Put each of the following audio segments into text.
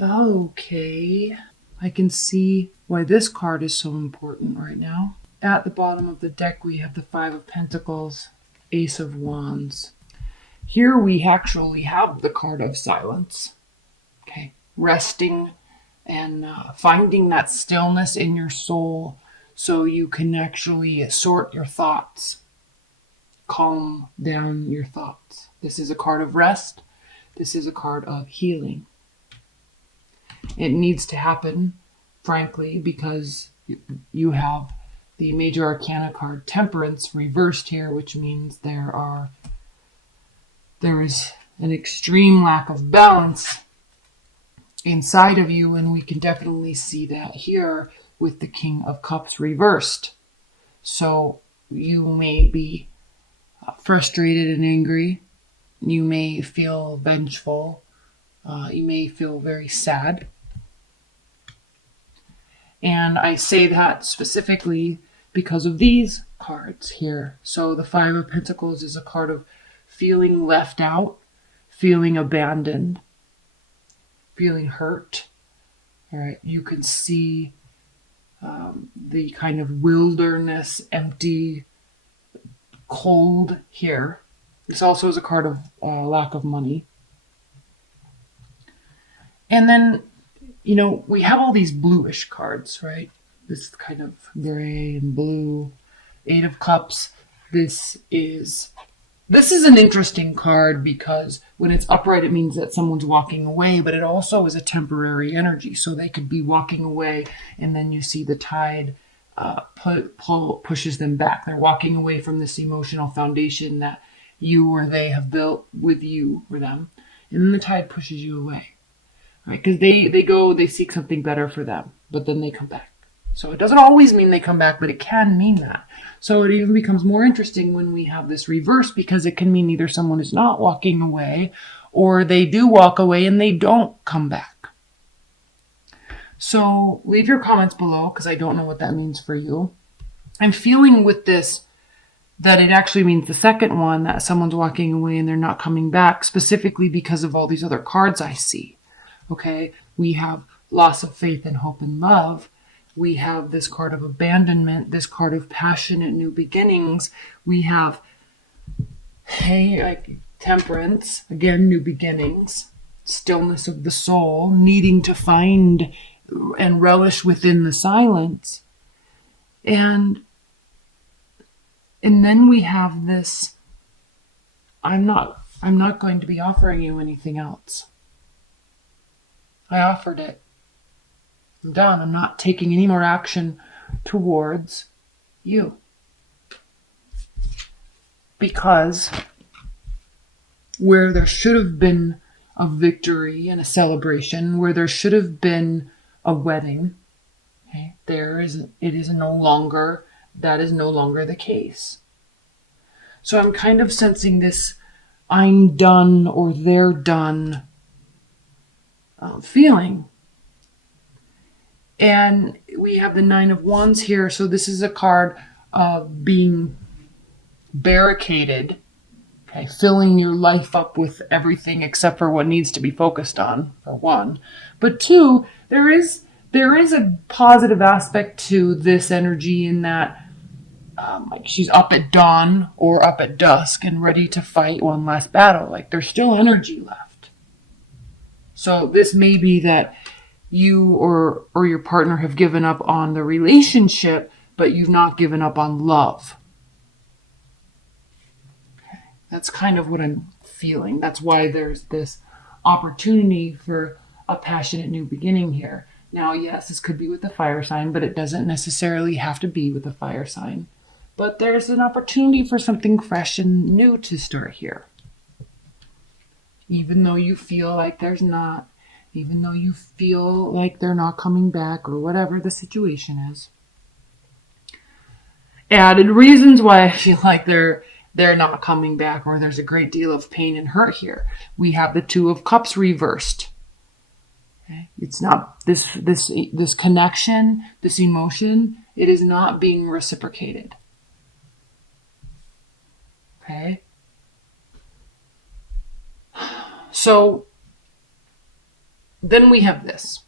Okay. I can see why this card is so important right now. At the bottom of the deck, we have the Five of Pentacles, Ace of Wands. Here we actually have the card of silence. Okay. Resting and finding that stillness in your soul so you can actually sort your thoughts, calm down your thoughts. This is a card of rest. This is a card of healing. It needs to happen, frankly, because you have the major arcana card Temperance reversed here, which means there is an extreme lack of balance inside of you, and we can definitely see that here with the King of Cups reversed. So you may be frustrated and angry. You may feel vengeful. You may feel very sad. And I say that specifically because of these cards here. So the Five of Pentacles is a card of feeling left out, feeling abandoned, feeling hurt. All right, you can see the kind of wilderness, empty, cold here. This also is a card of lack of money. And then, we have all these bluish cards, right? This kind of gray and blue. Eight of Cups. This is an interesting card because when it's upright, it means that someone's walking away, but it also is a temporary energy. So they could be walking away, and then you see the tide pushes them back. They're walking away from this emotional foundation that you or they have built with you or them, and then the tide pushes you away, right? Because they seek something better for them, but then they come back. So it doesn't always mean they come back, but it can mean that. So it even becomes more interesting when we have this reverse, because it can mean either someone is not walking away or they do walk away and they don't come back. So leave your comments below, because I don't know what that means for you. I'm feeling with this that it actually means the second one, that someone's walking away and they're not coming back, specifically because of all these other cards I see. Okay, we have loss of faith and hope and love. We have this card of abandonment, this card of passionate new beginnings. We have, Temperance, again, new beginnings, stillness of the soul, needing to find and relish within the silence. And then we have this, I'm not going to be offering you anything else. I offered it. I'm done. I'm not taking any more action towards you. Because where there should have been a victory and a celebration, where there should have been a wedding, okay, that is no longer the case. So I'm kind of sensing this I'm done or they're done feeling. And we have the Nine of Wands here. So this is a card of being barricaded, okay, filling your life up with everything except for what needs to be focused on, for one. But two, there is a positive aspect to this energy in that like she's up at dawn or up at dusk and ready to fight one last battle. Like there's still energy left. So this may be that you or your partner have given up on the relationship, but you've not given up on love. Okay. That's kind of what I'm feeling. That's why there's this opportunity for a passionate new beginning here. Now, yes, this could be with a fire sign, but it doesn't necessarily have to be with a fire sign. But there's an opportunity for something fresh and new to start here. Even though you feel like there's not, even though you feel like they're not coming back or whatever the situation is. Added reasons why I feel like they're not coming back, or there's a great deal of pain and hurt here. We have the Two of Cups reversed. Okay? It's not this connection, this emotion, it is not being reciprocated. Okay? So then we have this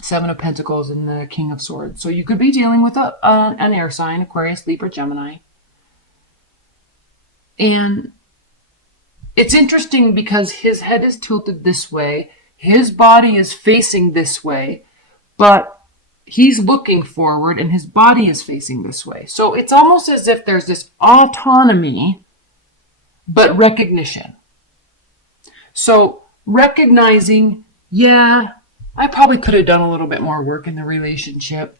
Seven of Pentacles and the King of Swords. So you could be dealing with an air sign, Aquarius, Libra, Gemini. And it's interesting because his head is tilted this way. His body is facing this way, but he's looking forward and his body is facing this way. So it's almost as if there's this autonomy, but recognition. So recognizing, yeah, I probably could have done a little bit more work in the relationship.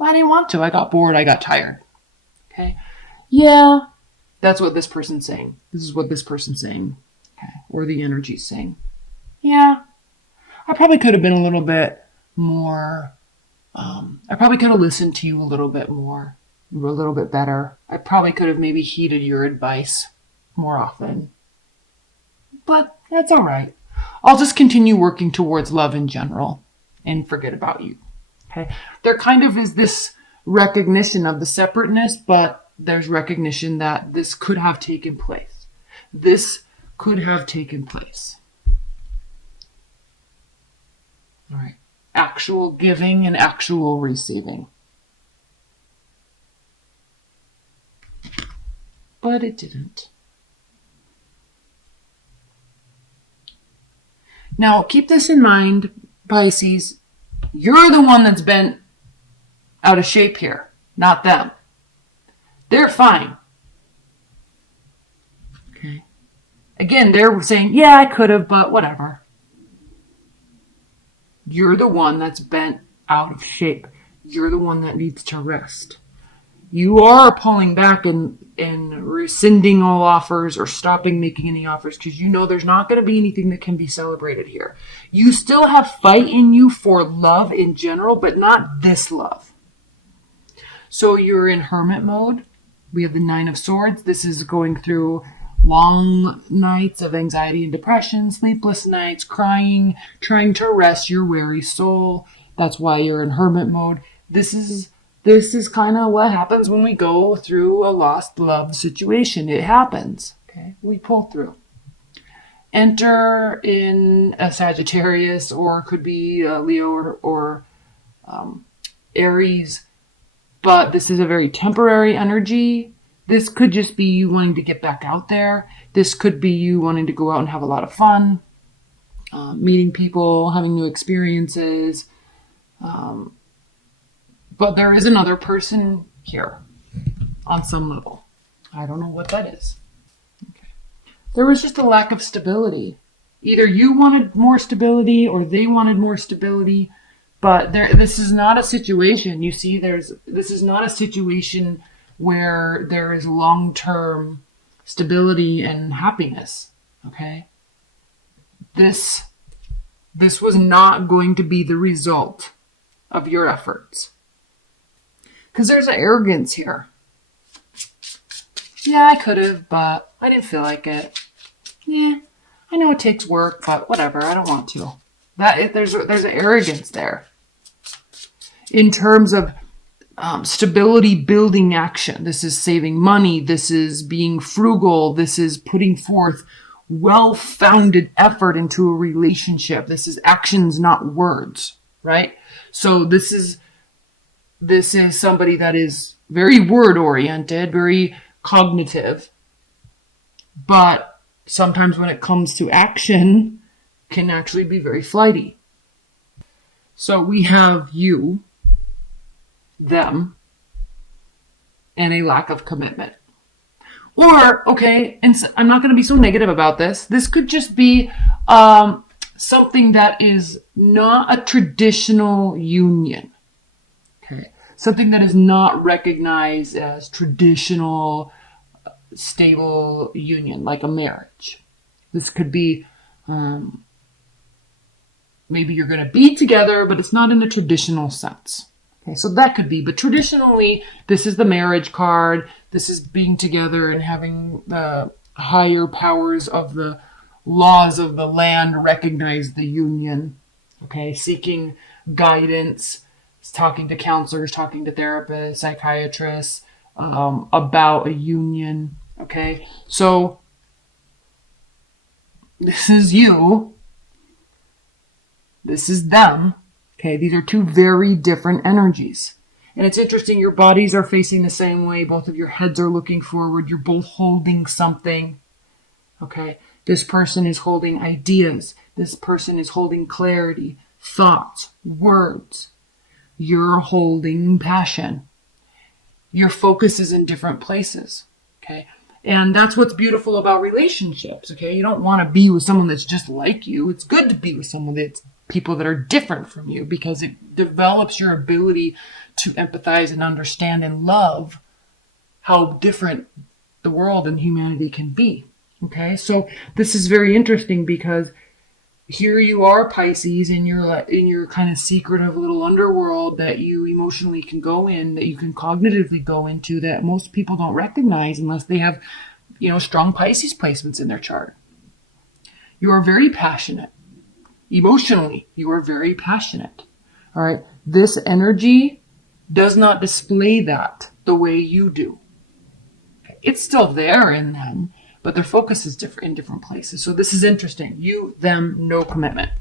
I didn't want to. I got bored. I got tired. Okay. Yeah, that's what this person's saying. This is what this person's saying. Okay. Or the energy's saying. Yeah, I probably could have been a little bit more, I probably could have listened to you a little bit more, a little bit better. I probably could have maybe heeded your advice more often. But that's all right. I'll just continue working towards love in general and forget about you. Okay. There kind of is this recognition of the separateness, but there's recognition that this could have taken place. This could have taken place. All right. Actual giving and actual receiving. But it didn't. Now, keep this in mind, Pisces. You're the one that's been out of shape here, not them. They're fine. Okay. Again, they're saying, yeah, I could have, but whatever. You're the one that's bent out of shape. You're the one that needs to rest. You are pulling back and rescinding all offers or stopping making any offers because you know there's not going to be anything that can be celebrated here. You still have fight in you for love in general, but not this love. So you're in hermit mode. We have the Nine of Swords. This is going through long nights of anxiety and depression, sleepless nights, crying, trying to rest your weary soul. That's why you're in hermit mode. This is kind of what happens when we go through a lost love situation. It happens. Okay, we pull through. Enter in a Sagittarius, or could be a Leo or Aries. But this is a very temporary energy. This could just be you wanting to get back out there. This could be you wanting to go out and have a lot of fun, meeting people, having new experiences. But there is another person here on some level. I don't know what that is. Okay. There was just a lack of stability. Either you wanted more stability or they wanted more stability. But this is not a situation. You see, this is not a situation where there is long-term stability and happiness. Okay? This was not going to be the result of your efforts. Because there's an arrogance here. Yeah, I could have, but I didn't feel like it. Yeah, I know it takes work, but whatever, I don't want to. There's an arrogance there. In terms of stability building action. This is saving money. This is being frugal. This is putting forth well-founded effort into a relationship. This is actions, not words, right? So this is somebody that is very word-oriented, very cognitive, but sometimes when it comes to action, can actually be very flighty. So we have you, them, and a lack of commitment. Or, okay, and so, I'm not going to be so negative about this. This could just be something that is not a traditional union. Okay, something that is not recognized as traditional, stable union, like a marriage. This could be maybe you're going to be together, but it's not in a traditional sense. Okay, so that could be, but traditionally, this is the marriage card. This is being together and having the higher powers of the laws of the land recognize the union. Okay, seeking guidance, talking to counselors, talking to therapists, psychiatrists about a union. Okay, so this is you This is them. Okay, these are two very different energies. And it's interesting, your bodies are facing the same way. Both of your heads are looking forward. You're both holding something. Okay, this person is holding ideas. This person is holding clarity, thoughts, words. You're holding passion. Your focus is in different places. Okay, and that's what's beautiful about relationships. Okay, you don't want to be with someone that's just like you. It's good to be with someone that's people that are different from you, because it develops your ability to empathize and understand and love how different the world and humanity can be. Okay, so this is very interesting, because here you are, Pisces, in your kind of secretive little underworld that you emotionally can go in, that you can cognitively go into, that most people don't recognize unless they have, strong Pisces placements in their chart. You are very passionate. Emotionally, you are very passionate. All right. This energy does not display that the way you do. It's still there in them, but their focus is different in different places. So this is interesting. You, them, no commitment.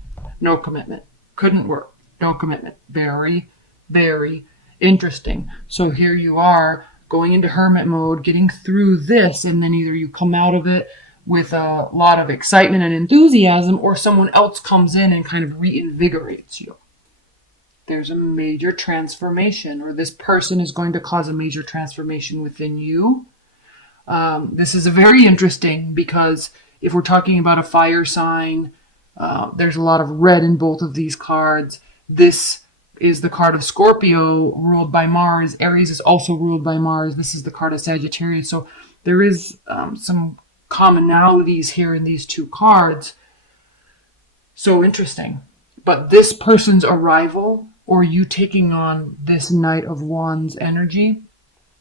No commitment. Couldn't work. No commitment. Very, very interesting. So here you are going into hermit mode, getting through this, and then either you come out of it with a lot of excitement and enthusiasm, or someone else comes in and kind of reinvigorates you. There's a major transformation, or this person is going to cause a major transformation within you. This is a very interesting, because if we're talking about a fire sign, there's a lot of red in both of these cards. This is the card of Scorpio, ruled by Mars. Aries is also ruled by Mars. This is the card of Sagittarius. So there is some commonalities here in these two cards. So interesting. But this person's arrival, or you taking on this Knight of Wands energy,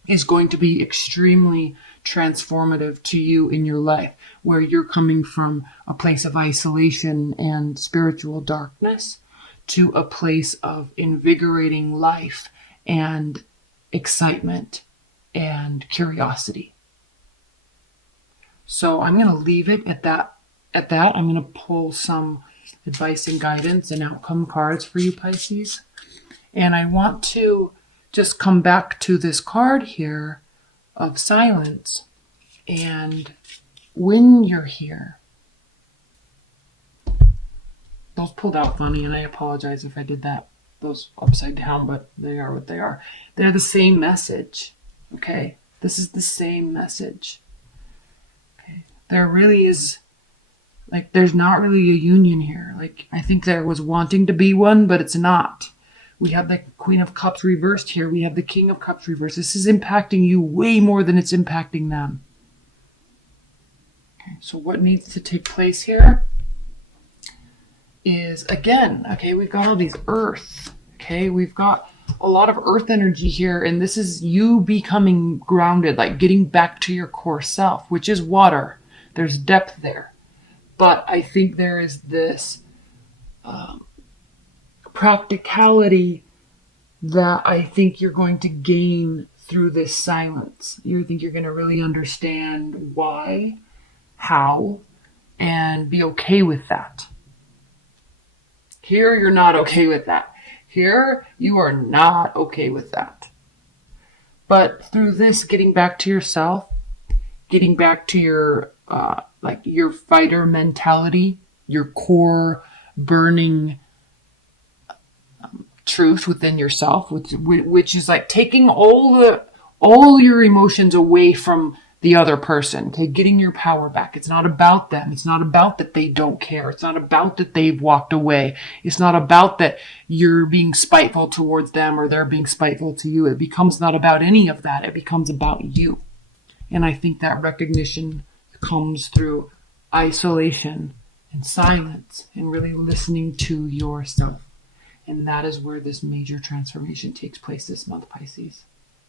is going to be extremely transformative to you in your life, where you're coming from a place of isolation and spiritual darkness to a place of invigorating life and excitement and curiosity. So I'm going to leave it at that. I'm going to pull some advice and guidance and outcome cards for you, Pisces. And I want to just come back to this card here of silence. And when you're here, those pulled out funny, and I apologize if I did that, those upside down, but they are what they are. They're the same message. Okay, this is the same message. Okay, there really is, there's not really a union here. I think there was wanting to be one, but it's not. We have the Queen of Cups reversed here. We have the King of Cups reversed. This is impacting you way more than it's impacting them. Okay, so what needs to take place here is, again, okay, we've got all these earth. Okay, we've got a lot of earth energy here, and this is you becoming grounded, getting back to your core self, which is water. There's depth there. But I think there is this practicality that I think you're going to gain through this silence. You think you're going to really understand why, how, and be okay with that. Here, you're not okay with that. Here, you are not okay with that. But through this, getting back to yourself, getting back to your your fighter mentality, your core burning truth within yourself, which is taking all your emotions away from the other person, okay, getting your power back. It's not about them. It's not about that they don't care. It's not about that they've walked away. It's not about that you're being spiteful towards them or they're being spiteful to you. It becomes not about any of that. It becomes about you. And I think that recognition comes through isolation and silence and really listening to yourself. And that is where this major transformation takes place this month, Pisces.